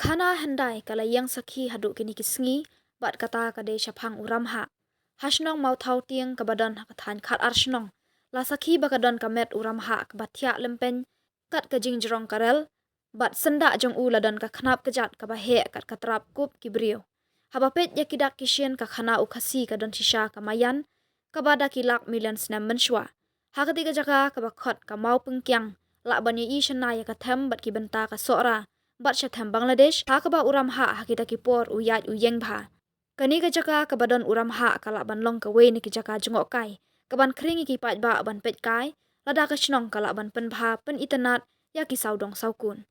Khana handai kala yang sakhi hadu kini kisngi bat kata kade shaphang uram ha. Hashnong mau thau tiang kabadan hakathan khat arshnong. La sakhi bakadon kamet uram ha kabathia lempen kat kajing jerong karel bat senda jong u ladon ka khnap kejat kabahe kat katrap kup kibrio. Habapet yakidak kisien ka khana ukhasi kadon shisha kamayan kabada kilak million snam menshwa. Hakati jaka kabakhot ka mau pengkyang la banyi I shana ya kathem bat kibenta ka sora. Bat shatham Bangladesh hakaba uram ha hakita kipor uyat uyeng bha. Kani ka jaka kabadon uram ha kala ban long ka we ni ki jaka jengok kai. Kaban kring ki pat ba ban pet kai lada ka shnong kala ban pen bha pen itanat ya ki saudong saukun.